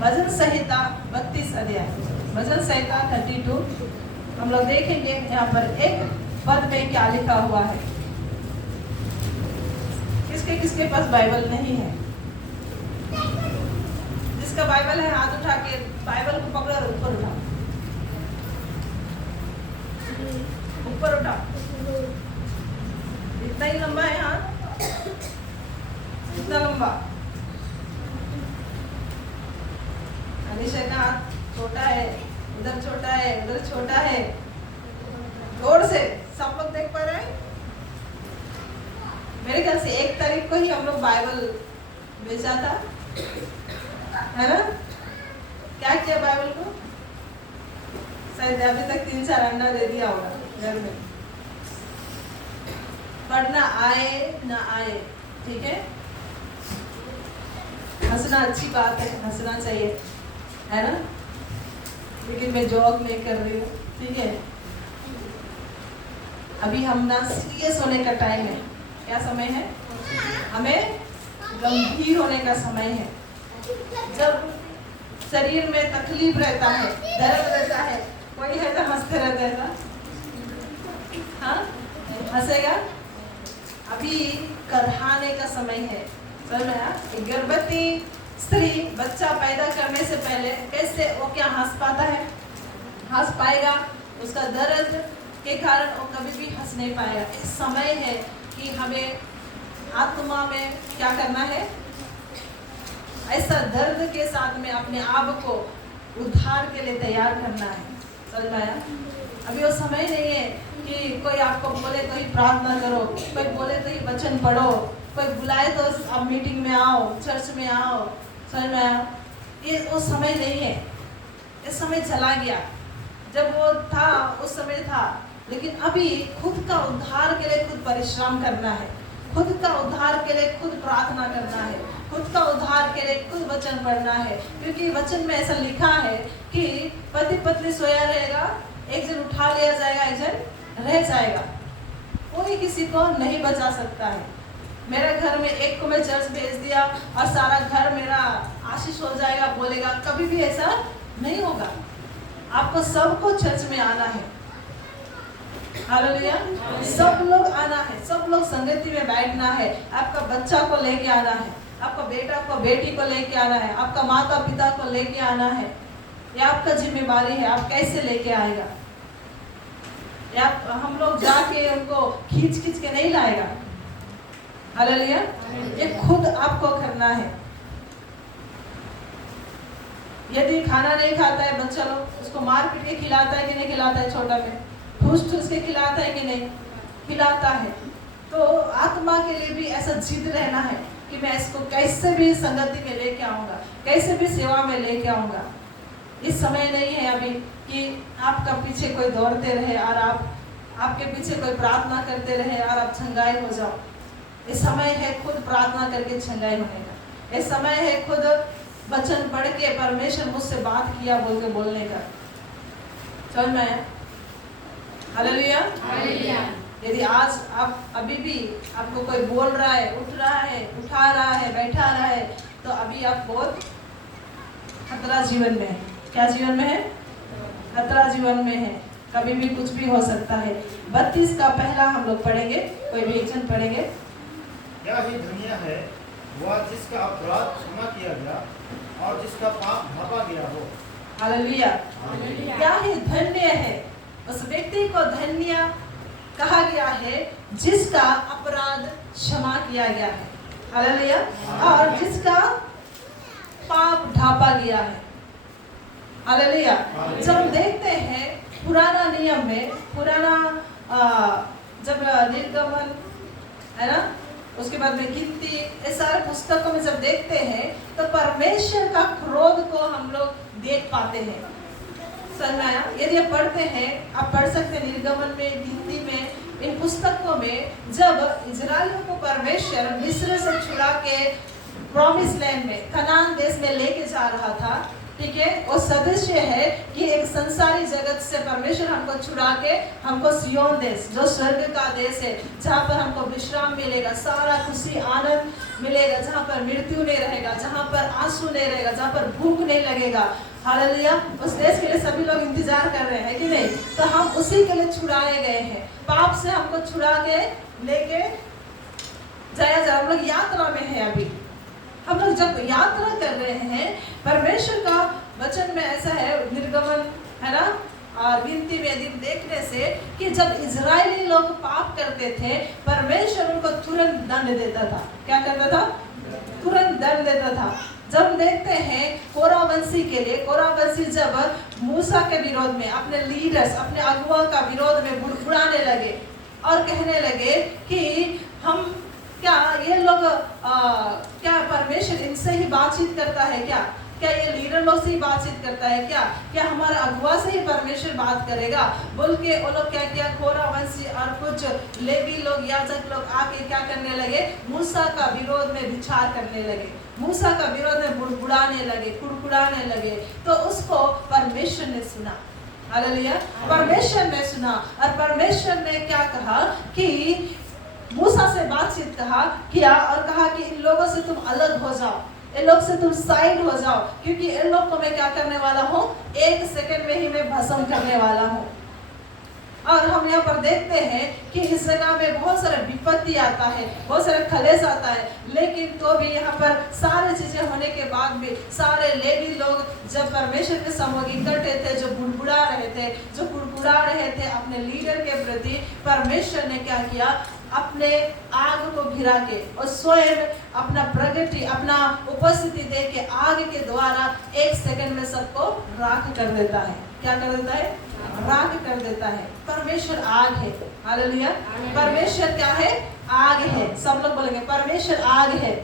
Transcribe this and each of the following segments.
भजन संहिता 32 अध्याय, भजन संहिता 32। हम लोग देखेंगे यहाँ पर एक पद में क्या लिखा हुआ है। किसके किसके पास बाइबल नहीं है? जिसका बाइबल है हाथ उठा के बाइबल को पकड़ो और ऊपर उठाओ, ऊपर उठाओ। इतना ही लंबा है हाथ, इतना लंबा। अनिशा का हाथ छोटा है, उधर छोटा है, उधर छोटा है। जोर से सब लोग देख पा रहे हैं? मेरे ख्याल से 1 तारीख को ही हम लोग बाइबल भेजा था, है ना? क्या किया बाइबल को? शायद अभी तक 3-4 अंडा दे दिया होगा घर में। पढ़ना आए ना आए, ठीक है? हंसना अच्छी बात है, हंसना चाहिए, है ना? लेकिन मैं जॉब नहीं कर रही हूँ, ठीक है? अभी हम ना सीरियस होने का टाइम है। क्या समय है? हमें गंभीर होने का समय है। जब शरीर में तकलीफ रहता है, दर्द रहता है, कोई है तो हंसते रहता है ना? हाँ, हंसेगा। अभी कढ़ाने का समय है। चल रहा है? गर्भवती स्त्री बच्चा पैदा करने से पहले कैसे वो क्या हंस पाता है? हंस पाएगा? उसका दर्द के कारण वो कभी भी हंस नहीं पाएगा। एक समय है कि हमें आत्मा में क्या करना है? ऐसा दर्द के साथ में अपने आप को उद्धार के लिए तैयार करना है। समझ में आया? अभी वो समय नहीं है कि कोई आपको बोले तो ही प्रार्थना करो, कोई बोले तो ही वचन पढ़ो, कोई बुलाए तो आप मीटिंग में आओ, चर्च में आओ। समझ में आया? ये वो समय नहीं है। ये समय चला गया। जब वो था उस समय था, लेकिन अभी खुद का उद्धार के लिए खुद परिश्रम करना है, खुद का उद्धार के लिए खुद प्रार्थना करना है, खुद का उद्धार के लिए खुद वचन पढ़ना है। क्योंकि वचन में ऐसा लिखा है कि पति पत्नी सोया रहेगा, एक जन उठा लिया जाएगा, एक जन रह जाएगा। कोई किसी को नहीं बचा सकता है। मेरे घर में एक को मैं चर्च भेज दिया और सारा घर मेरा आशीष हो जाएगा बोलेगा, कभी भी ऐसा नहीं होगा। आपको सबको चर्च में आना है। हालेलुया। सब लोग आना है, सब लोग संगति में बैठना है। आपका बच्चा को लेके आना है, आपका बेटा को बेटी को लेके आना है, आपका माता पिता को लेके आना है। ये आपका जिम्मेवारी है। आप कैसे लेके आएगा? या हम लोग जाके उनको खींच खींच के नहीं लाएगा। हालेलुया। ये खुद आपको करना है। यदि खाना नहीं खाता है बच्चा लोग, उसको मार पीट के खिलाता है कि नहीं खिलाता है? छोटा में ठूस ठूस के खिलाता है कि नहीं खिलाता है? तो आत्मा के लिए भी ऐसा जिद रहना है कि मैं इसको कैसे भी संगति में लेके आऊंगा, कैसे भी सेवा में लेके आऊंगा। इस समय नहीं है अभी कि आपका पीछे कोई दौड़ते रहे और आपके पीछे कोई प्रार्थना करते रहे और आप छंगाई हो जाओ। इस समय है खुद प्रार्थना करके छंगाई होने का। इस समय है खुद वचन पढ़ के परमेश्वर मुझसे बात किया बोल के बोलने का। समझ में आया? हालेलुया। यदि आज आप अभी भी आपको कोई बोल रहा है, उठ रहा है, उठा रहा है, बैठा रहा है, तो अभी आप बहुत खतरा जीवन में है। क्या जीवन में है? खतरा जीवन में है। कभी भी कुछ भी हो सकता है। 32 का पहला हम लोग पढ़ेंगे, कोई भी वचन पढ़ेंगे। क्या ही धन्य है वह जिसका अपराध क्षमा किया गया और जिसका पाप ढांपा गया हो। हालेलुया। क्या ही धन्य है, उस व्यक्ति को धन्य कहा गया है जिसका अपराध क्षमा किया गया है। हालेलुया। और जिसका पाप ढांपा गया है। हालेलुया। जब देखते हैं पुराना नियम में, जब निर्गमन है ना, उसके बाद में गिनती, ये सारे पुस्तकों में जब देखते हैं तो परमेश्वर का क्रोध को हम लोग देख पाते हैं। समझाया? यदि आप पढ़ते हैं, आप पढ़ सकते हैं निर्गमन में, गिनती में, इन पुस्तकों में जब इजराइलियों को परमेश्वर मिस्र से छुड़ा के प्रॉमिस लैंड में, कनान देश में लेके जा रहा था। ठीक है, वो सदस्य है कि एक संसारी जगत से परमेश्वर हमको छुड़ा के हमको सियोन देश, जो स्वर्ग का देश है, जहाँ पर हमको विश्राम मिलेगा, सारा खुशी आनंद मिलेगा, जहाँ पर मृत्यु नहीं रहेगा, जहाँ पर आंसू नहीं रहेगा, जहाँ पर भूख नहीं लगेगा। हालेलुया। उस देश के लिए सभी लोग इंतजार कर रहे हैं कि नहीं? तो हम उसी के लिए छुड़ाए गए हैं। पाप से हमको छुड़ा के लेके जाया जा, हम लोग यात्रा में है। अभी हम लोग जब यात्रा कर रहे हैं, परमेश्वर का वचन में ऐसा है, निर्गमन है ना, और गिनती में यदि देखने से कि जब इजरायली लोग पाप करते थे, परमेश्वर उनको तुरंत दंड देता था। क्या करता था? तुरंत दंड देता था। जब देखते हैं कोरावंशी के लिए, कोरावंशी जब मूसा के विरोध में, अपने लीडर्स, अपने अगुआ का विरोध में बुड़बुड़ाने लगे और कहने लगे कि हम क्या ये लोग क्या परमेश्वर इनसे ही बातचीत करता है क्या? क्या ये लीडर लोग से ही बातचीत करता है क्या? क्या हमारा अगुआ से ही परमेश्वर बात करेगा? बोल के वो लोग क्या किया, कोरावंशी और कुछ लेवी लोग, याजक लोग आके क्या करने लगे, मूसा का विरोध में विचार करने लगे, मूसा का विरोध में बुड़बुड़ाने लगे, कुड़कुड़ाने लगे। तो उसको परमेश्वर ने सुना। हालेलुया। परमेश्वर ने सुना और परमेश्वर ने क्या कहा कि मूसा से बातचीत किया और कहा कि इन लोगों से तुम अलग हो जाओ, इन लोग से तुम साइड हो जाओ, क्योंकि इन लोग को मैं क्या करने वाला हूँ, 1 सेकंड में ही मैं भस्म करने वाला हूँ। और हम यहाँ पर देखते हैं कि इस जगह में बहुत सारा विपत्ति आता है, बहुत सारा खलेश आता है, लेकिन तो भी यहाँ पर सारी चीजें होने के बाद भी सारे लेवी लोग जब परमेश्वर के सम्मुख इकट्ठे थे, जो बुड़बुड़ा रहे थे, जो कुड़कुड़ा रहे थे अपने लीडर के प्रति, परमेश्वर ने क्या किया, अपने आग को घिरा के और स्वयं अपना प्रगति, अपना उपस्थिति दे के आग के द्वारा 1 सेकंड में सबको राख कर देता है। क्या कर देता है? राख कर देता है। परमेश्वर आग है। हालेलुया। परमेश्वर क्या है? आग है। सब लोग बोलेंगे परमेश्वर आग है।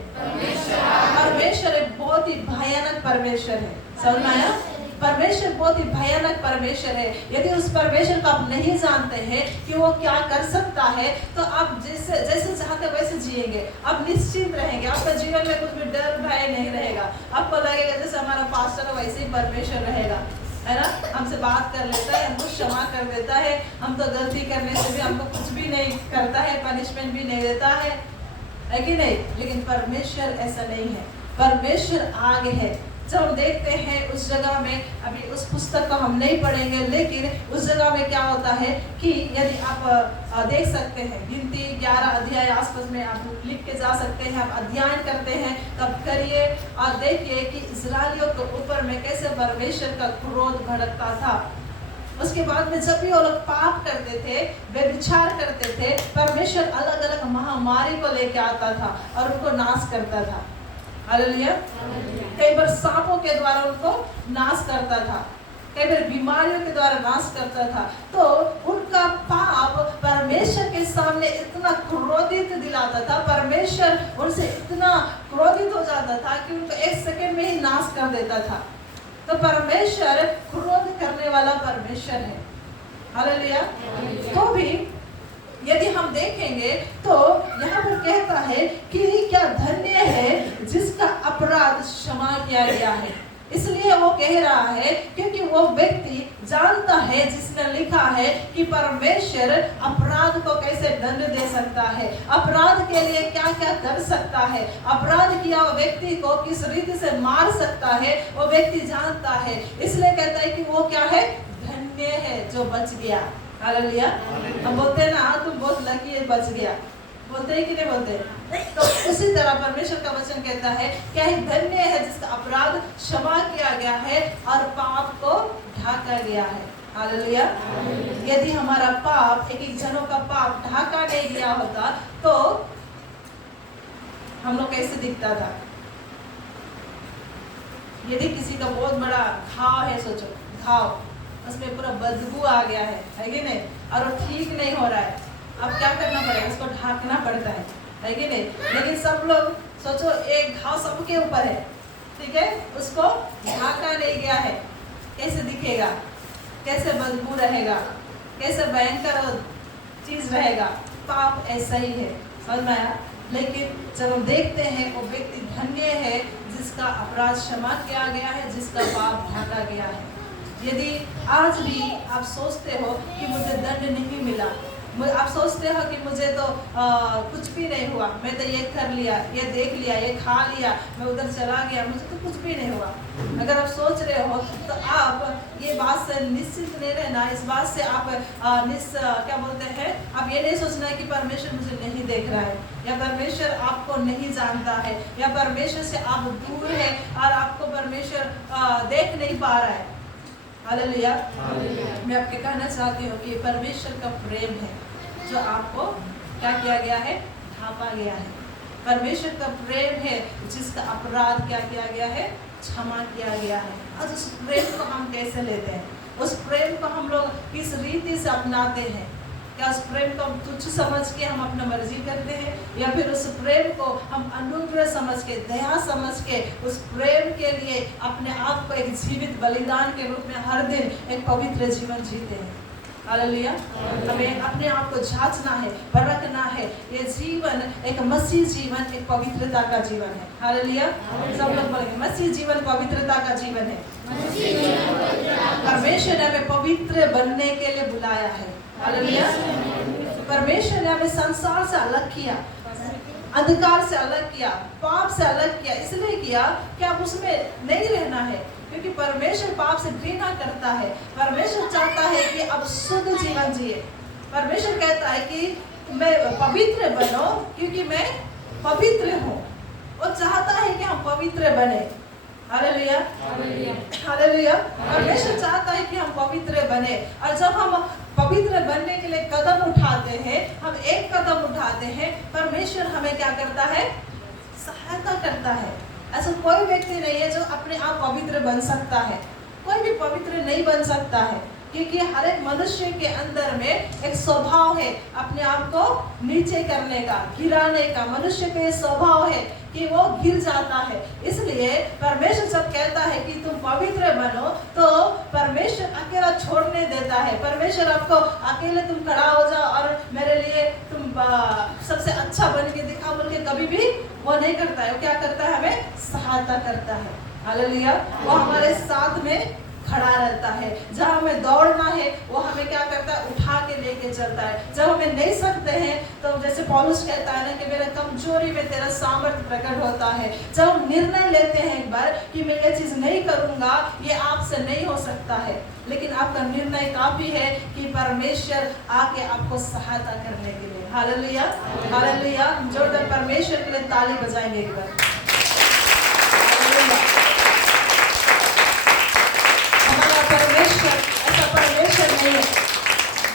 परमेश्वर एक बहुत ही भयानक परमेश्वर है। समझ में आया? परमेश्वर बहुत ही भयानक परमेश्वर है। यदि उस परमेश्वर को आप नहीं जानते हैं कि वो क्या कर सकता है, तो आप जैसे चाहते वैसे जिएंगे, आप निश्चिंत रहेंगे, आपका जीवन में कुछ भी डर भय नहीं रहेगा। आपको लगेगा जैसे हमारा पास्टर है वैसे ही परमेश्वर रहेगा, है ना, हमसे बात कर लेता है, हमको क्षमा कर देता है, हम तो गलती करने से भी हमको कुछ भी नहीं करता है, पनिशमेंट भी नहीं देता है कि नहीं? लेकिन परमेश्वर ऐसा नहीं है। परमेश्वर आग है। जब हम देखते हैं उस जगह में, अभी उस पुस्तक को हम नहीं पढ़ेंगे, लेकिन उस जगह में क्या होता है कि यदि आप देख सकते हैं, गिनती 11 अध्याय आसपास में आप लिख के जा सकते हैं, आप अध्ययन करते हैं तब करिए और देखिए कि इजरायलियों के ऊपर में कैसे परमेश्वर का क्रोध भड़कता था। उसके बाद में जब भी वो लोग पाप करते थे, व्यभिचार करते थे, परमेश्वर अलग अलग महामारी को लेके आता था और उनको नाश करता था। हालेलुया। कई बार सांपों के द्वारा उनको नाश करता था, कई बार बीमारियों के द्वारा नाश करता था। तो उनका पाप परमेश्वर के सामने इतना क्रोधित दिलाता था, परमेश्वर उनसे इतना क्रोधित हो जाता था कि उनको 1 सेकंड में ही नाश कर देता था। तो परमेश्वर क्रोध करने वाला परमेश्वर है। हालेलुया। तो भी यदि हम देखेंगे तो यहाँ पर कहता है कि क्या धन्य है जिसका अपराध क्षमा किया गया है। इसलिए वो कह रहा है क्योंकि वो व्यक्ति जानता है, जिसने लिखा है कि परमेश्वर अपराध को कैसे दंड दे सकता है, अपराध के लिए क्या क्या कर सकता है, अपराध किया व्यक्ति को किस रीति से मार सकता है, वो व्यक्ति जानता है। इसलिए कहता है कि वो क्या है, धन्य है जो बच गया। हालेलुया। हम बोलते हैं ना, तुम बहुत लकी है, बच गया, बोलते हैं कि नहीं बोलते? तो उसी तरह परमेश्वर का वचन कहता है क्या ही धन्य है जिसका अपराध क्षमा किया गया है और पाप को ढाका गया है। हालेलुया। यदि हमारा पाप, एक जनों का पाप ढाका नहीं गया होता तो हम लोग कैसे दिखता था? यदि किसी का बहुत बड़ा घाव है, सोचो घाव, उसमें पूरा बदबू आ गया है कि नहीं, और वो ठीक नहीं हो रहा है, अब क्या करना पड़ेगा? उसको ढाकना पड़ता है कि नहीं? लेकिन सब लोग सोचो एक घाव सबके ऊपर है, ठीक है, उसको ढाका नहीं गया है, कैसे दिखेगा, कैसे बदबू रहेगा, कैसे भयंकर चीज रहेगा? पाप ऐसा ही है, समझ में आया? लेकिन जब हम देखते हैं वो व्यक्ति धन्य है जिसका अपराध क्षमा किया गया है, जिसका पाप ढाका गया है। यदि आज भी आप सोचते हो कि मुझे दंड नहीं मिला, आप सोचते हो कि मुझे तो कुछ भी नहीं हुआ, मैं तो ये कर लिया, ये देख लिया, ये खा लिया, मैं उधर चला गया, मुझे तो कुछ भी नहीं हुआ, अगर आप सोच रहे हो तो आप ये बात से निश्चित नहीं रहना। इस बात से आप क्या बोलते हैं, आप ये नहीं सोचना है कि परमेश्वर मुझे नहीं देख रहा है, या परमेश्वर आपको नहीं जानता है, या परमेश्वर से आप दूर है और आपको परमेश्वर देख नहीं पा रहा है। हालेलुया। मैं आपके कहना चाहती हूँ कि ये परमेश्वर का प्रेम है जो आपको क्या किया गया है, ढांपा गया है। परमेश्वर का प्रेम है जिसका अपराध क्या किया गया है, क्षमा किया गया है। आज उस प्रेम को हम कैसे लेते हैं, उस प्रेम को हम लोग किस रीति से अपनाते हैं? क्या उस प्रेम को हम तुच्छ समझ के हम अपना मर्जी करते हैं, या फिर उस प्रेम को हम अनुग्रह समझ के, दया समझ के उस प्रेम के लिए अपने आप को एक जीवित बलिदान के रूप में हर दिन एक पवित्र जीवन जीते हैं? हालेलुया। हमें अपने आप को जांचना है, परखना है। ये जीवन एक मसीह जीवन, एक पवित्रता का जीवन है। हालेलुया। सब लोग बोलेंगे मसीह जीवन पवित्रता का जीवन है। परमेश्वर ने हमें पवित्र बनने के लिए बुलाया है। हालेलुया। परमेश्वर ने हमें संसार से अलग किया, अंधकार से अलग किया, पाप से अलग किया। इसलिए किया कि आप उसमें नहीं रहना है, क्योंकि परमेश्वर पाप से घृणा करता है। परमेश्वर चाहता है कि अब शुद्ध जीवन जिए। परमेश्वर कहता है कि मैं पवित्र बनो क्योंकि मैं पवित्र हूँ। वो चाहता है कि हम पवित्र बने। Hallelujah, hallelujah. परमेश्वर चाहता है कि हम पवित्र बने, और जब हम पवित्र बनने के लिए कदम उठाते हैं, हम एक कदम उठाते हैं, परमेश्वर हमें क्या करता है, सहायता करता है। ऐसा कोई व्यक्ति नहीं है जो अपने आप पवित्र बन सकता है। कोई भी पवित्र नहीं बन सकता है, क्योंकि हर एक मनुष्य के अंदर में एक स्वभाव है अपने आप को नीचे करने का, गिराने का। मनुष्य का स्वभाव है कि वो गिर जाता है। इसलिए परमेश्वर जब कहता है कि तुम पवित्र बनो, तो परमेश्वर अकेला छोड़ने देता है। परमेश्वर आपको अकेले तुम खड़ा हो जाओ और मेरे लिए तुम सबसे अच्छा बन के दिखाओ बोल के कभी भी वो नहीं करता है। वो क्या करता है, हमें सहायता करता है। हालेलुया। वो हमारे साथ में खड़ा रहता है। जहाँ हमें दौड़ना है वो हमें क्या करता है, उठा के लेके चलता है। जब हमें नहीं सकते हैं तो जैसे पौलुस कहता है ना कि मेरे कमजोरी में तेरा सामर्थ्य प्रकट होता है। जब हम निर्णय लेते हैं एक बार कि मैं ये चीज़ नहीं करूँगा, ये आपसे नहीं हो सकता है, लेकिन आपका निर्णय काफी है कि परमेश्वर आके आपको सहायता करने के लिए। Hallelujah, hallelujah. जोरदार परमेश्वर के लिए ताली बजाएंगे एक बार। परमेश्वर ऐसा परमेश्वर नहीं है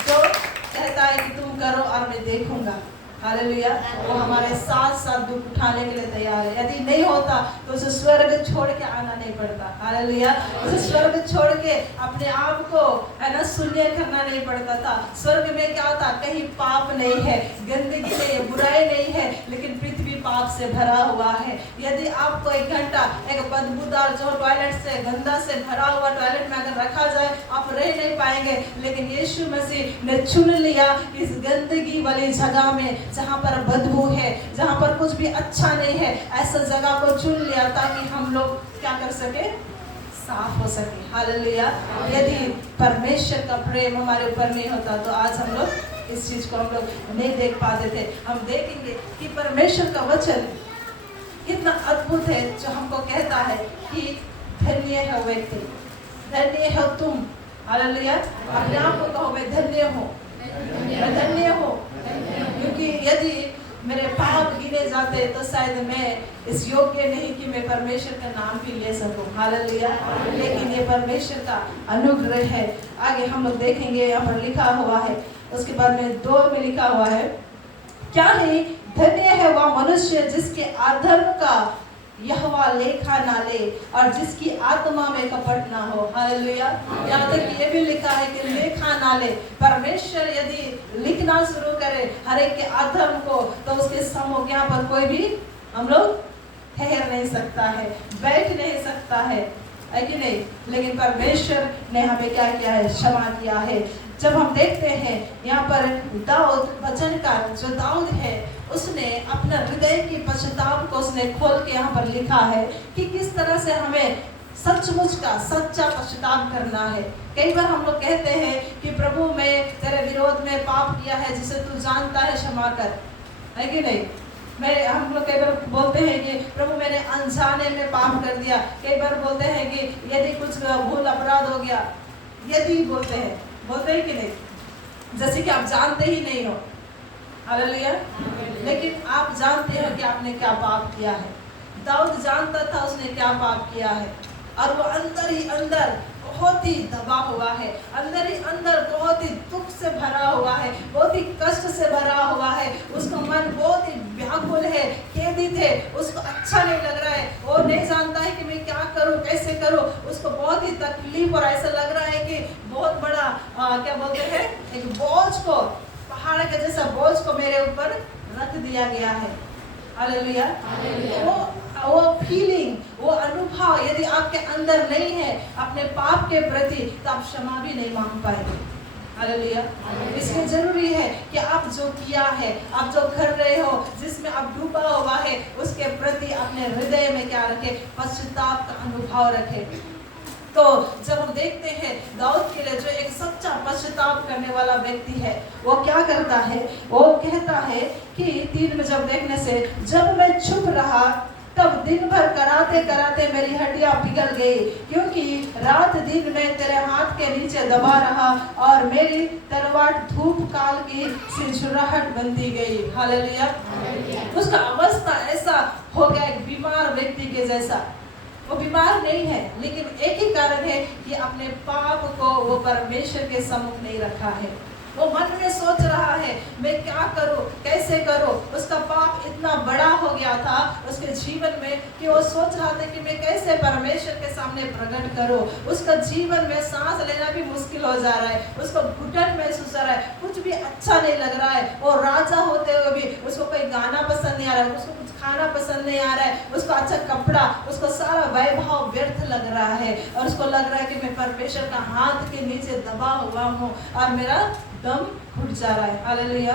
जो कहता है कि तुम करो और मैं देखूंगा। हालेलुया। वो हमारे साथ साथ दुख उठाने के लिए तैयार है। यदि नहीं होता तो उसे स्वर्ग छोड़ के आना नहीं पड़ता। हालेलुया। उसे स्वर्ग छोड़ के अपने आप को है ना शून्य करना नहीं पड़ता था। स्वर्ग में क्या होता, कहीं पाप नहीं है, गंदगी नहीं है, बुराई नहीं है, लेकिन पृथ्वी पाप से भरा हुआ है। यदि आपको एक घंटा एक बदबूदार जो टॉयलेट से गंदा से भरा हुआ टॉयलेट में अगर रखा जाए, आप रह नहीं पाएंगे। लेकिन यीशु मसीह ने चुन लिया इस गंदगी वाली जगह में, जहाँ पर बदबू है, जहाँ पर कुछ भी अच्छा नहीं है, ऐसा जगह को चुन लिया ताकि हम लोग क्या कर सके, साफ हो सके। हालेलुया। यदि परमेश्वर का प्रेम हमारे ऊपर नहीं होता तो आज हम लोग इस चीज को हम लोग नहीं देख पाते थे। हम देखेंगे कि परमेश्वर का वचन कितना अद्भुत है, जो हमको कहता है कि धन्य है व्यक्ति, धन्य हो तुम। हालेलुया। अपने आप को कहो मैं धन्य हूँ, मैं धन्य हूँ, क्योंकि यदि मेरे पाप गिने जाते तो शायद मैं इस योग्य नहीं कि मैं परमेश्वर का नाम भी ले सकूं। हालेलुया। लेकिन ये परमेश्वर का अनुग्रह है। आगे हम लोग देखेंगे, यहाँ पर लिखा हुआ है, उसके बाद में 2 में लिखा हुआ है, क्या ही धन्य है वह मनुष्य जिसके अधर्म का यहोवा लेखा ना ले और जिसकी आत्मा में कपट ना हो। हालेलुया। यहाँ तक ये भी लिखा है कि लेखा ना ले। परमेश्वर यदि लिखना शुरू करे हर एक के अधर्म को, तो उसके सम्मुख यहाँ पर कोई भी हम लोग ठहर नहीं सकता है, बैठ नहीं सकता है कि नहीं। लेकिन परमेश्वर ने हमें क्या किया है, क्षमा किया है। जब हम देखते हैं यहाँ पर दाऊद वचनकार जो दाऊद है, उसने अपना हृदय की पश्चाताप को उसने खोल के यहाँ पर लिखा है कि किस तरह से हमें सचमुच का सच्चा पश्चाताप करना है। कई बार हम लोग कहते हैं कि प्रभु मैं तेरे विरोध में पाप किया है जिसे तू जानता है, क्षमा कर, है कि नहीं। हम लोग कई बार बोलते हैं कि प्रभु मैंने अनजाने में पाप कर दिया। कई बार बोलते हैं कि यदि कुछ भूल अपराध हो गया, यदि बोलते हैं कि नहीं, जैसे कि आप जानते ही नहीं हो, हालेलुया, लेकिन आप जानते हो कि आपने क्या पाप किया है। दाऊद जानता था उसने क्या पाप किया है, और वो अंदर ही अंदर बहुत ही दबा हुआ है, अंदर ही अंदर बहुत ही दुख से भरा हुआ है, बहुत ही कष्ट से भरा हुआ है। उसका मन बहुत ही व्याकुल है, खेदित है, उसको अच्छा नहीं लग रहा है, वो नहीं जानता है कि मैं क्या करूं, कैसे करूं। उसको बहुत ही तकलीफ और ऐसा लग रहा है कि बहुत बड़ा क्या बोलते हैं, एक बोझ को, पहाड़ के जैसा बोझ को मेरे ऊपर रख दिया गया है। हालेलुया। वो फीलिंग, वो अनुभव यदि आपके अंदर नहीं है अपने पाप के प्रति, तो आप क्षमा भी नहीं मांग पाएंगे। हालेलुया। इसलिए जरूरी है कि आप जो किया है, आप जो कर रहे हो, जिसमें आप डूबा हुआ है, उसके प्रति अपने हृदय में क्या रखे, पश्चाताप का अनुभव रखे। तो जब हम देखते हैं दाऊद के लिए जो एक सच्चा पश्चाताप करने वाला व्यक्ति है, वो क्या करता है, वो कहता है कि 3 में जब देखने से, जब मैं चुप रहा तब दिन भर कराते कराते मेरी हड्डियां पिघल गई, क्योंकि रात दिन मैं तेरे हाथ के नीचे दबा रहा और मेरी तलवार धूप काल की सिलसिलाहट बनती गई। हालेलुया। उसका अवस्था ऐसा हो गया एक बीमार व्यक्ति के जैसा। वो बीमार नहीं है, लेकिन एक ही कारण है कि अपने पाप को वो परमेश्वर के सम्मुख नहीं रखा है। वो मन में सोच रहा है मैं क्या करूं, कैसे करूं। उसका पाप इतना बड़ा हो गया था उसके जीवन में कि वो सोच रहा था कि मैं कैसे परमेश्वर के सामने प्रकट करूं। उसका जीवन में सांस लेना भी मुश्किल हो जा रहा है, उसको घुटन महसूस हो रहा है, कुछ भी अच्छा नहीं लग रहा है। वो राजा होते हुए भी उसको कोई गाना पसंद नहीं आ रहा है, उसको कुछ खाना पसंद नहीं आ रहा है, उसको अच्छा कपड़ा, उसको सारा वैभव व्यर्थ लग रहा है, और उसको लग रहा है कि मैं परमेश्वर का हाथ के नीचे दबा हुआ हूँ और मेरा दम घुट जा रहा है। हालेलुया।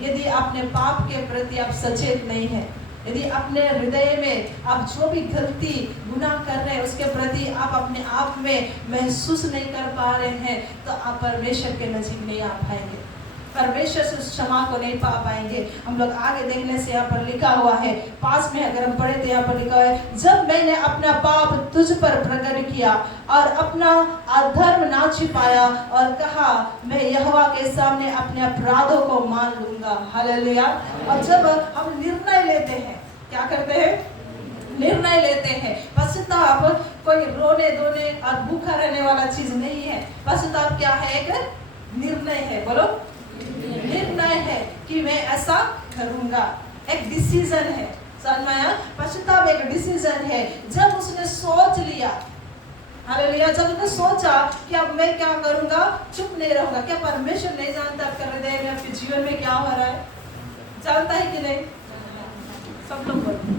यदि अपने पाप के प्रति आप सचेत नहीं है, यदि अपने हृदय में आप जो भी गलती गुनाह कर रहे हैं उसके प्रति आप अपने आप में महसूस नहीं कर पा रहे हैं, तो आप परमेश्वर के नजीक नहीं आ पाएंगे, परमेश्वर से उस क्षमा को नहीं पा पाएंगे। हम लोग आगे देखने से यहाँ पर लिखा हुआ है, पास में अगर हम पढ़े तो यहाँ पर लिखा हुआ है, जब मैंने अपना पाप तुझ पर प्रकट किया और अपना अधर्म ना छिपाया और कहा मैं यहोवा के सामने अपने अपराधों को मान लूंगा। हालेलुया। और जब हम निर्णय लेते हैं, क्या करते हैं, निर्णय लेते हैं। पश्चाताप कोई रोने धोने और भूखा रहने वाला चीज नहीं है। पश्चाताप क्या है, एक निर्णय है। बोलो, निर्णय है कि मैं ऐसा करूंगा, एक डिसीजन है। समझ में आया? पश्चाताप एक डिसीजन है। जब उसने सोच लिया, हालेलुया, जब उसने सोचा कि अब मैं क्या करूंगा, चुप नहीं रहूंगा। क्या परमेश्वर नहीं जानता आपके हृदय में, आपके जीवन में क्या हो रहा है? जानता है कि नहीं? सब लोग बोलो,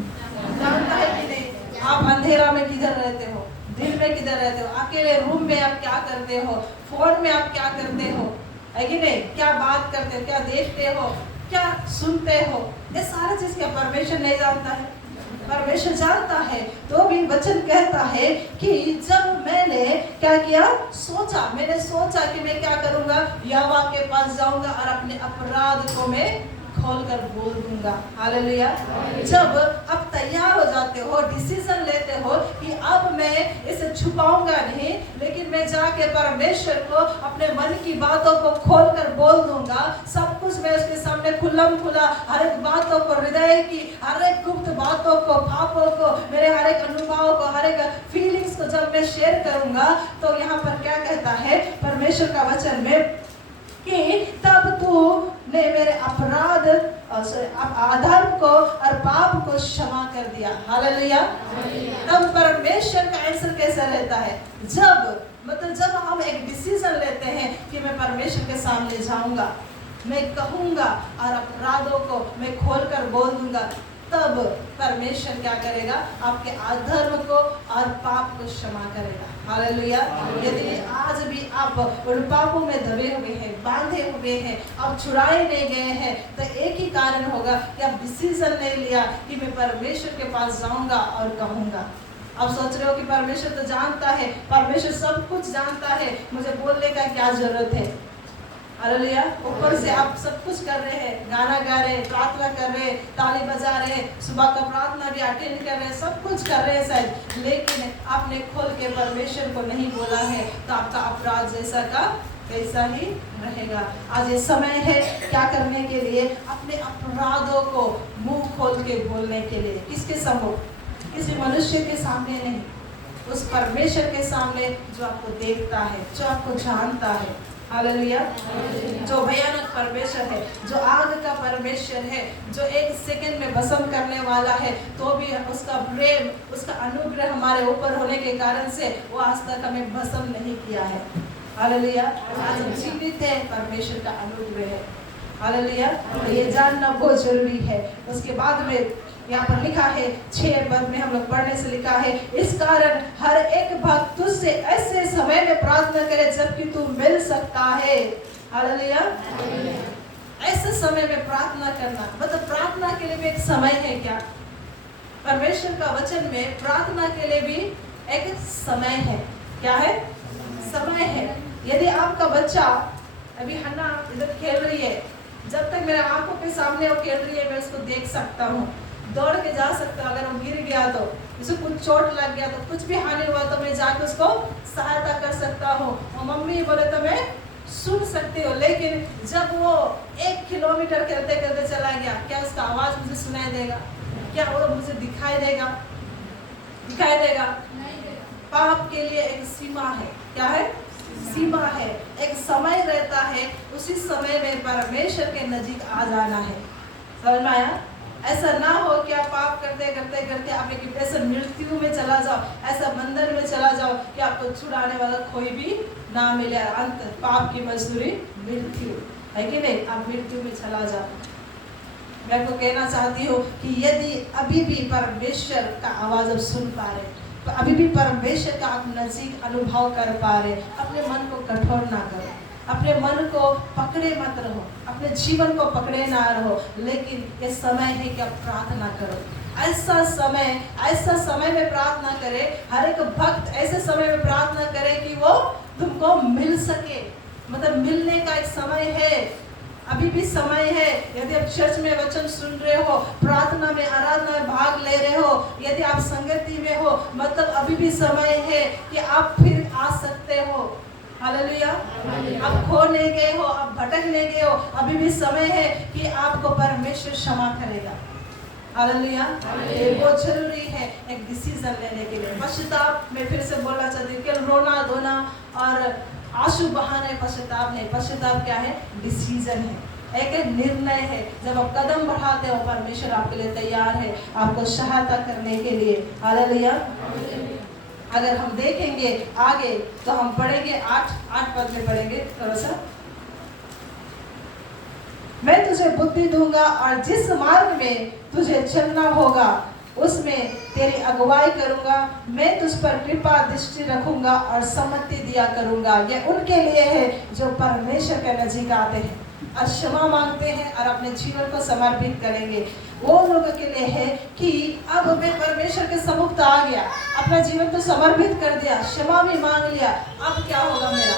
जानता है कि नहीं? आप अंधेरा में किधर रहते हो, दिन में किधर रहते हो, अकेले रूम में आप क्या करते हो, फोन में आप क्या करते हो, है कि नहीं? क्या बात करते हो, क्या देखते हो, क्या सुनते हो, ये सारा चीज क्या परमेश्वर नहीं जानता है? परमेश्वर जानता है। तो भी वचन कहता है कि जब मैंने क्या किया, सोचा, मैंने सोचा कि मैं क्या करूंगा, यहोवा के पास जाऊंगा और अपने अपराध को मैं खोलकर बोल दूंगा। हालेलुया। जब आप तैयार हो जाते हो, डिसीजन लेते हो कि अब मैं इसे छुपाऊंगा नहीं, लेकिन मैं जाके परमेश्वर को अपने मन की बातों को खोलकर बोल दूंगा, सब कुछ मैं उसके सामने खुल्लम खुला, हर एक बातों को, हृदय की हर एक गुप्त बातों को, पापों को, मेरे हर एक अनुभव को, हर एक फीलिंग्स को जब मैं शेयर करूंगा, तो यहाँ पर क्या कहता है परमेश्वर का वचन में कि तब तू ने मेरे अपराध, अधर्म को और पाप को क्षमा कर दिया। हालेलुया। तब परमेश्वर का आंसर कैसा रहता है, जब हम एक डिसीजन लेते हैं कि मैं परमेश्वर के सामने जाऊंगा, मैं कहूंगा और अपराधों को मैं खोलकर बोल दूंगा। तब परमेश्वर क्या करेगा, आपके अधर्म को और पाप को क्षमा करेगा। हालेलुया। यदि आज भी आप उन पापों में दबे हुए हैं, बांधे हुए हैं, आप छुड़ाए नहीं गए हैं, तो एक ही कारण होगा कि आप डिसीजन नहीं लिया कि मैं परमेश्वर के पास जाऊंगा और कहूंगा। आप सोच रहे हो कि परमेश्वर तो जानता है, परमेश्वर सब कुछ जानता है, मुझे बोलने का क्या जरूरत है। हालेलुया। ऊपर से आप सब कुछ कर रहे हैं, गाना गा रहे हैं, प्रार्थना कर रहे हैं, ताली बजा रहे हैं, सुबह का प्रार्थना भी अटेंड कर रहे हैं, सब कुछ कर रहे हैं शायद, लेकिन आपने खोल के परमेश्वर को नहीं बोला है, तो आपका अपराध जैसा का वैसा ही रहेगा। आज ये समय है क्या करने के लिए, अपने अपराधों को मुंह खोल के बोलने के लिए। किसके सम्मुख? किसी मनुष्य के सामने नहीं, उस परमेश्वर के सामने जो आपको देखता है, जो आपको जानता है। हालेलुया। जो भयानक परमेश्वर है, जो आग का परमेश्वर है, जो एक सेकंड में भस्म करने वाला है, तो भी उसका प्रेम, उसका अनुग्रह हमारे ऊपर होने के कारण से वो आज तक हमें भस्म नहीं किया है। हालेलुया। आज हम जीवित है, परमेश्वर का अनुग्रह है। हालेलुया। ये जानना बहुत जरूरी है। उसके बाद में यहाँ पर लिखा है 6 पद में हम लोग पढ़ने से लिखा है, इस कारण हर एक भक्त तुझसे ऐसे समय में प्रार्थना करे जबकि तू मिल सकता है। हालेलुया। ऐसे समय में प्रार्थना करना, मतलब प्रार्थना के लिए भी एक समय है क्या? परमेश्वर का वचन में प्रार्थना के लिए भी एक समय है। क्या है? समय है। यदि आपका बच्चा, अभी हन्ना इधर खेल रही है, जब तक मेरे आंखों के सामने वो खेल रही है, मैं उसको देख सकता हूँ, दौड़ के जा सकता हूँ। अगर वो गिर गया तो, उसे कुछ चोट लग गया तो, कुछ भी हानि हुआ तो मैं जाके उसको सहायता कर सकता हूँ। और मम्मी बोले तो मैं सुन सकती हूँ। लेकिन जब वो 1 किलोमीटर करते करते चला गया, क्या उसका आवाज मुझे सुनाई देगा? क्या वो मुझे दिखाई देगा? दिखाई देगा? नहीं देगा। पाप के लिए एक सीमा है। क्या है? सीमा है, एक समय रहता है, उसी समय में परमेश्वर के नजीक आ जाना है। समझ में आया? ऐसा ना हो कि आप पाप करते करते करते आप एक ऐसे मृत्यु में चला जाओ, ऐसा बंधन में चला जाओ कि आपको छुड़ाने वाला कोई भी ना मिले। अंत पाप की मजदूरी मृत्यु है कि नहीं? आप मृत्यु में चला जाओ। मैं को कहना चाहती हूँ कि यदि अभी भी परमेश्वर का आवाज आप सुन पा रहे, तो अभी भी परमेश्वर का आप नजीक अनुभव कर पा रहे, अपने मन को कठोर ना करो, अपने मन को पकड़े मत रहो, अपने जीवन को पकड़े ना रहो, लेकिन ये समय है कि आप प्रार्थना करो। ऐसा समय में प्रार्थना करे, हर एक भक्त ऐसे समय में प्रार्थना करे कि वो तुमको मिल सके। मतलब मिलने का एक समय है, अभी भी समय है। यदि आप चर्च में वचन सुन रहे हो, प्रार्थना में, आराधना में भाग ले रहे हो, यदि आप संगति में हो, मतलब अभी भी समय है कि आप फिर आ सकते हो। हालेलुया। आप खो नहीं गए हो, आप भटक नहीं गए हो, अभी भी समय है कि आपको परमेश्वर क्षमा करेगा। हालेलुया। ये बहुत जरूरी है एक डिसीजन लेने के लिए। पश्चाताप, मैं फिर से बोलना चाहती हूँ कि रोना धोना और आंसू बहाना पश्चाताप नहीं। पश्चाताप क्या है? डिसीजन है, एक निर्णय है। जब आप कदम बढ़ाते हो, परमेश्वर आपके लिए तैयार है आपको सहायता करने के लिए। हालेलुया। अगर हम देखेंगे आगे तो हम पढ़ेंगे 8 पद में पढ़ेंगे थोड़ा सा। मैं तुझे बुद्धि दूंगा और जिस मार्ग में तुझे चलना होगा उसमें तेरी अगुवाई करूंगा। मैं तुझ पर कृपा दृष्टि रखूंगा और सम्मति दिया करूंगा। यह उनके लिए है जो परमेश्वर के नजीक आते हैं और क्षमा मांगते हैं और अपने जीवन को समर्पित करेंगे। वो लोगों के लिए है कि अब मैं परमेश्वर के सम्मुख तो आ गया, अपना जीवन तो समर्पित कर दिया, क्षमा भी मांग लिया, अब क्या होगा मेरा?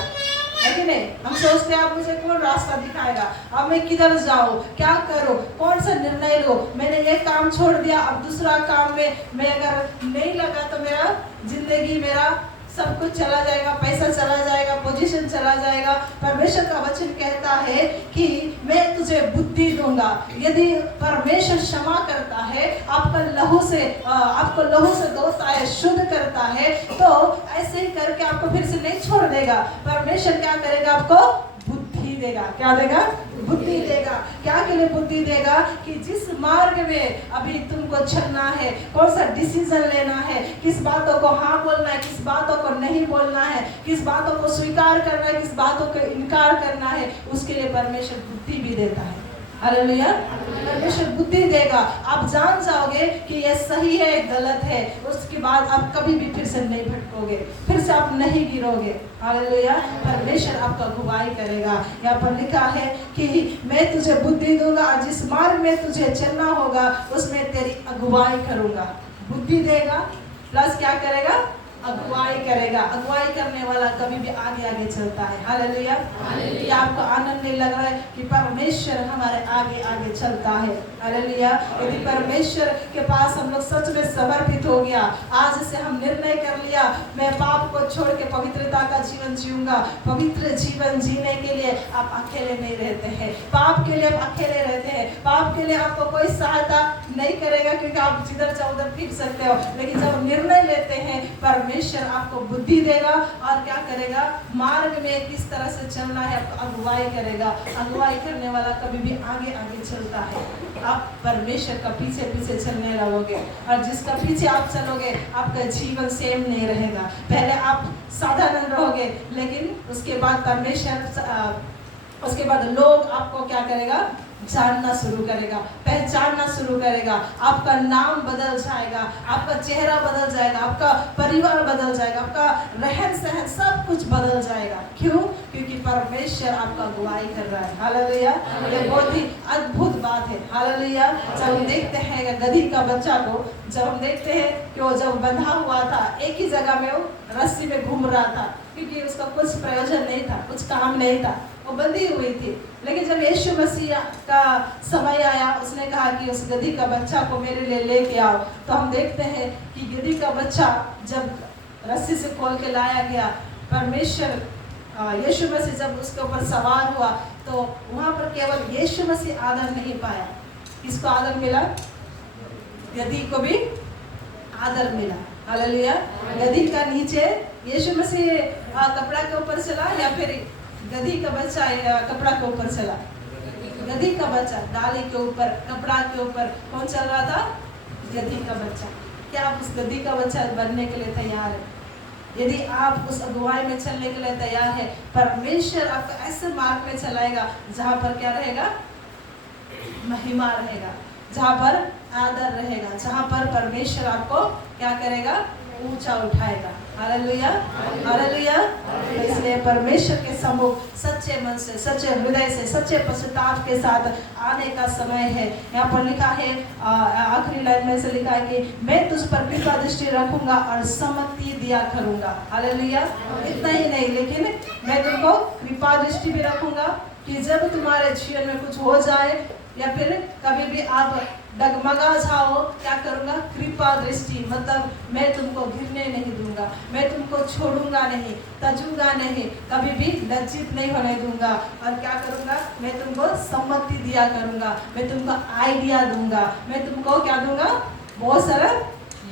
है कि नहीं? हम सोचते हैं अब मुझे कौन रास्ता दिखाएगा, अब मैं किधर जाऊँ, क्या करूँ, कौन सा निर्णय लूँ। मैंने एक काम छोड़ दिया, अब दूसरा काम में मैं अगर नहीं लगा तो मेरा जिंदगी, मेरा सब कुछ चला जाएगा, पैसा चला जाएगा, पोजीशन चला जाएगा। परमेश्वर का वचन कहता है कि मैं तुझे बुद्धि दूंगा। यदि परमेश्वर क्षमा करता है, आपको लहू से धोता है, शुद्ध करता है, तो ऐसे ही करके आपको फिर से नहीं छोड़ देगा। परमेश्वर क्या करेगा? आपको बुद्धि देगा। क्या देगा? बुद्धि देगा। क्या के लिए बुद्धि देगा? कि जिस मार्ग में अभी तुमको चलना है, कौन सा डिसीजन लेना है, किस बातों को हाँ बोलना है, किस बातों को नहीं बोलना है, किस बातों को स्वीकार करना है, किस बातों को इनकार करना है, उसके लिए परमेश्वर बुद्धि भी देता है। हालेलुया। परमेश्वर बुद्धि देगा, आप जान जाओगे कि यह सही है गलत है, उसके बाद आप कभी भी फिर से नहीं भटकोगे, फिर से आप नहीं गिरोगे। हालेलुया। परमेश्वर आपका अगुवाई करेगा। यहाँ पर लिखा है कि मैं तुझे बुद्धि दूंगा, जिस मार्ग में तुझे चलना होगा उसमें तेरी अगुवाई करूंगा। बुद्धि देगा प्लस क्या करेगा, अगुवाई करेगा। अगुवाई करने वाला कभी भी आगे आगे चलता है। हालेलुया। क्या आपको आनंद नहीं लग रहा है कि परमेश्वर हमारे आगे आगे चलता है? हालेलुया। यदि परमेश्वर के पास हम लोग सच में समर्पित हो गया, आज से हम निर्णय कर लिया मैं पाप को छोड़ के पवित्रता का जीवन जीऊंगा। पवित्र जीवन जीने के लिए आप अकेले नहीं रहते हैं, पाप के लिए आप अकेले रहते हैं, पाप के लिए आपको कोई सहायता नहीं करेगा क्योंकि आप जिधर चाहो उधर फिर सकते हो। लेकिन जब निर्णय लेते हैं परमेश्वर आपको बुद्धि देगा और क्या करेगा, मार्ग में किस तरह से चलना है आपको अगुवाई करेगा। अगुवाई करने वाला कभी भी आगे आगे चलता है। आप परमेश्वर का पीछे पीछे चलने लगोगे और जिसका पीछे आप चलोगे आपका जीवन सेम नहीं रहेगा। पहले आप साधारण रहोगे लेकिन उसके बाद परमेश्वर, उसके बाद लोग आपको क्या करेगा, जानना शुरू करेगा, पहचानना शुरू करेगा। आपका नाम बदल जाएगा, आपका चेहरा बदल जाएगा, आपका परिवार बदल जाएगा, आपका रहन सहन सब कुछ बदल जाएगा। क्यों? क्योंकि परमेश्वर आपका अगुवाई कर रहा है। हालेलुया। ये बहुत ही अद्भुत बात है। हालेलुया। जब हम देखते हैं गधी का बच्चा को, जब हम देखते हैं कि वो जब बंधा हुआ था एक ही जगह में, वो रस्सी में घूम रहा था क्योंकि उसका कुछ प्रयोजन नहीं था, कुछ काम नहीं था, वो बंधी हुई थी। लेकिन जब यीशु मसीह का समय आया, उसने कहा कि उस गधी का बच्चा को मेरे लिए लेके आओ। तो हम देखते हैं कि गधी का बच्चा जब रस्सी से खोल के लाया गया, परमेश्वर यीशु मसीह जब उसके ऊपर सवार हुआ तो वहाँ पर केवल यीशु मसीह आदर नहीं पाया। किसको आदर मिला? गधी को भी आदर मिला। हालेलुया। गधी का नीचे यीशु मसीह कपड़ा के ऊपर चला या फिर गधी का बच्चा कपड़ा के ऊपर चला? गधी का बच्चा डाली के ऊपर, कपड़ा के ऊपर कौन चल रहा था? गधी का बच्चा। क्या आप उस गधी का बच्चा बनने के लिए तैयार है? यदि आप उस अगुवाई में चलने के लिए तैयार है, परमेश्वर आपको ऐसे मार्ग में चलाएगा जहाँ पर क्या रहेगा, महिमा रहेगा, जहाँ पर आदर रहेगा, जहाँ पर परमेश्वर आपको क्या करेगा, ऊंचा उठाएगा। हालेलुया। हालेलुया। इसलिए परमेश्वर के सम्मुख सच्चे मन से, सच्चे हृदय से, सच्चे पश्चाताप के साथ आने का समय है। यहाँ पर लिखा है, आखिरी लाइन में से लिखा है कि मैं तुझ पर कृपा दृष्टि रखूंगा और सम्मति दिया करूंगा। हालेलुया। इतना ही नहीं, लेकिन मैं तुमको कृपा दृष्टि भी रखूंगा कि जब तुम्हारे जीवन में कुछ हो जाए या फिर कभी भी आप डगमगा जाओ, क्या करूंगा, कृपा दृष्टि, मतलब मैं तुमको गिरने नहीं दूंगा, मैं तुमको छोड़ूंगा नहीं, तजूंगा नहीं, कभी भी लज्जित नहीं होने दूंगा। और क्या करूंगा, मैं तुमको सम्मति दिया करूंगा, मैं तुमको आइडिया दूंगा, मैं तुमको क्या दूंगा, बहुत सारा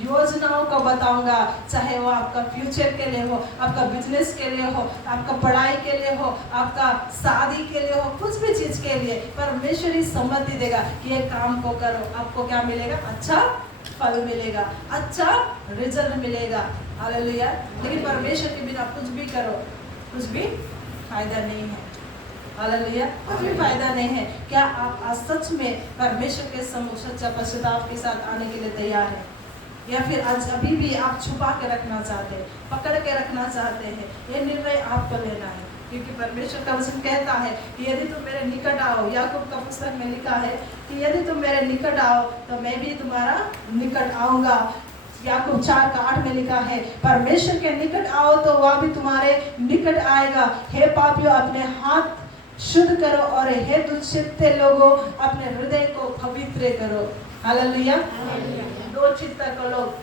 योजनाओं को बताऊंगा, चाहे वो आपका फ्यूचर के लिए हो, आपका बिजनेस के लिए हो, आपका पढ़ाई के लिए हो, आपका शादी के लिए हो, कुछ भी चीज के लिए परमेश्वर ही सम्मति देगा कि ये काम को करो, आपको क्या मिलेगा, अच्छा फल मिलेगा, अच्छा रिजल्ट मिलेगा। हालेलुया। लेकिन परमेश्वर के बिना कुछ भी करो, कुछ भी फायदा नहीं है। हालेलुया। कुछ भी फायदा नहीं है। क्या आप आज सच में परमेश्वर के सम्मुख सच्चा पश्चाताप के साथ आने के लिए तैयार है, या फिर आज अभी भी आप छुपा के रखना चाहते हैं, पकड़ के रखना चाहते हैं? ये निर्णय आपको लेना है, क्योंकि परमेश्वर का वचन कहता है कि यदि तुम मेरे निकट आओ, याकूब का पुस्तक में लिखा है कि यदि तुम मेरे निकट आओ तो मैं भी तुम्हारा निकट आऊंगा। याकूब 4:8 में लिखा है, परमेश्वर के निकट आओ तो वह भी तुम्हारे निकट आएगा। हे पापियों, अपने हाथ शुद्ध करो और हे दुष्चित्त लोगों, अपने हृदय को पवित्र करो। हालेलुया। दो चित्त को लोग,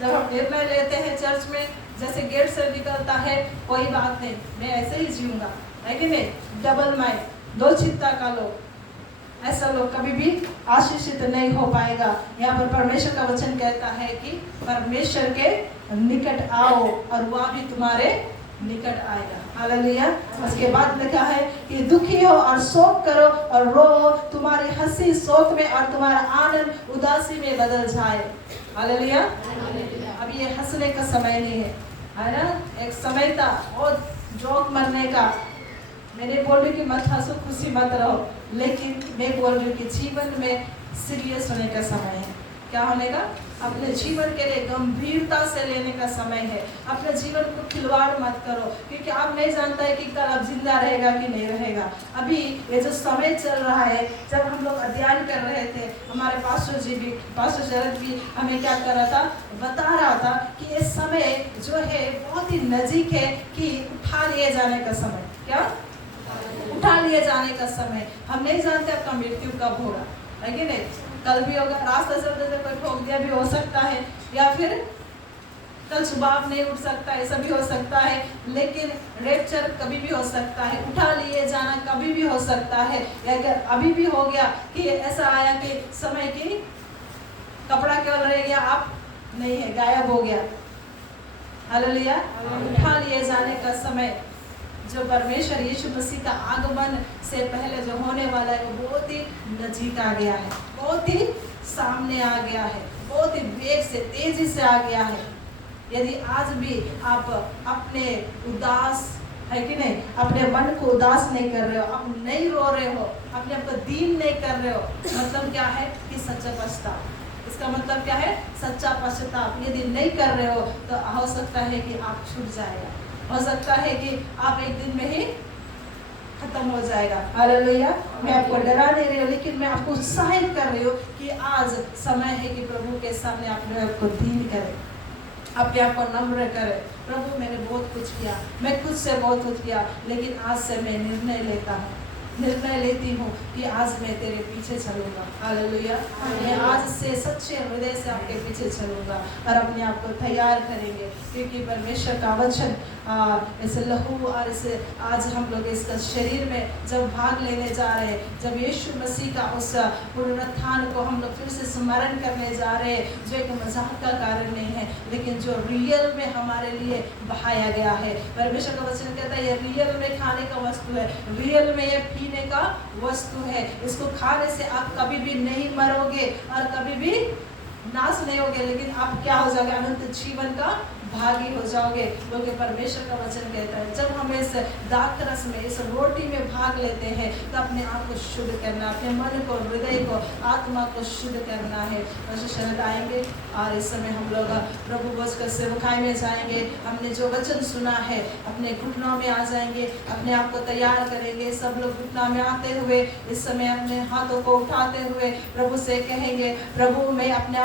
जब हम निर्णय लेते हैं चर्च में, जैसे गेट से निकलता है, कोई बात नहीं, मैं ऐसे ही जीऊंगा, है कि नहीं, डबल माइंड, दो चित्ता का लोग, ऐसा लोग कभी भी आशीषित नहीं हो पाएगा। यहाँ पर परमेश्वर का वचन कहता है कि परमेश्वर के निकट आओ और वह भी तुम्हारे निकट आएगा। हालेलुया। उसके बाद लिखा है कि दुखी हो और शोक करो और रो, तुम्हारी हंसी शोक में और तुम्हारा आनंद उदासी में बदल जाए। हालेलुया। अब ये हंसने का समय नहीं है, है ना? एक समय था और जोक मरने का, मैं नहीं बोल रही कि मत हंसो, खुशी मत रहो, लेकिन मैं बोल रही हूँ कि जीवन में सीरियस होने का समय है। क्या होने का? अपने जीवन के लिए गंभीरता से लेने का समय है। अपने जीवन को खिलवाड़ मत करो, क्योंकि आप नहीं जानता है कि कल आप जिंदा रहेगा कि नहीं रहेगा। अभी ये जो समय चल रहा है, जब हम लोग अध्ययन कर रहे थे, हमारे पास्टर शरद भी हमें क्या कर रहा था, बता रहा था कि ये समय जो है बहुत ही नजीक है कि उठा लिए जाने का समय। क्या? उठा लिए जाने का समय। हम नहीं जानते आपका मृत्यु कब होगा, है कि नहीं? कल भी होगा, रास्ते से कोई ठोक दिया भी हो सकता है, या फिर कल सुबह आप नहीं उठ सकता, ऐसा भी हो सकता है। लेकिन रैप्चर कभी भी हो सकता है, उठा लिए जाना कभी भी हो सकता है। या अगर अभी भी हो गया कि ऐसा आया कि समय की कपड़ा केवल रह गया, आप नहीं है, गायब हो गया। हालेलुया। उठा लिए जाने का समय जो परमेश्वर यीशु मसीह का आगमन से पहले जो होने वाला है, वो बहुत ही नजीक आ गया है, बहुत ही सामने आ गया है, बहुत ही वेग से, तेजी से आ गया है। यदि आज भी आप अपने उदास है कि नहीं, अपने मन को उदास नहीं कर रहे हो, आप नहीं रो रहे हो, अपने आप को दीन नहीं कर रहे हो, मतलब क्या है कि सच्चा पछतावा। इसका मतलब क्या है? सच्चा पश्चाताप। यदि नहीं कर रहे हो तो हो सकता है कि आप छूट जाएगा, हो सकता है कि आप एक दिन में ही खत्म हो जाएगा। हालेलुया। मैं आपको डरा नहीं रही हूँ, लेकिन मैं आपको उत्साहित कर रही हूँ कि आज समय है कि प्रभु के सामने अपने आप को दीन करें, अपने आप को नम्र करें। प्रभु मैंने बहुत कुछ किया, मैं खुद से बहुत कुछ किया, लेकिन आज से मैं निर्णय लेती हूँ कि आज मैं तेरे पीछे चलूँगा। हालेलुया। मैं आज से सच्चे हृदय से आपके पीछे चलूँगा और अपने आप को तैयार करेंगे, क्योंकि परमेश्वर का वचन ऐसे लहू और इसे आज हम लोग इसका शरीर में जब भाग लेने जा रहे हैं, जब यीशु मसीह का उस पुनरुत्थान को हम लोग फिर से स्मरण करने जा रहे हैं, जो एक मजाक का कारण नहीं है, लेकिन जो रियल में हमारे लिए बहाया गया है। परमेश्वर का वचन कहता है ये रियल में खाने का वस्तु है, रियल में ये पीने का वस्तु है। इसको खाने से आप कभी भी नहीं मरोगे और कभी भी नाश नहीं होगे, लेकिन आप क्या हो जाओगे? अनंत जीवन का भागी हो जाओगे। क्योंकि परमेश्वर का वचन कहता है जब हम इस दाख रस में, इस रोटी में भाग लेते हैं, तो अपने आप को शुद्ध करना, अपने मन को, हृदय को, आत्मा को शुद्ध करना है। शरद आएंगे और इस समय हम लोग प्रभु भोज कर सेवकाई में जाएंगे। हमने जो वचन सुना है अपने घुटनों में आ जाएंगे, अपने आप को तैयार करेंगे। सब लोग घुटना में आते हुए इस समय अपने हाथों को उठाते हुए प्रभु से कहेंगे, प्रभु मैं अपने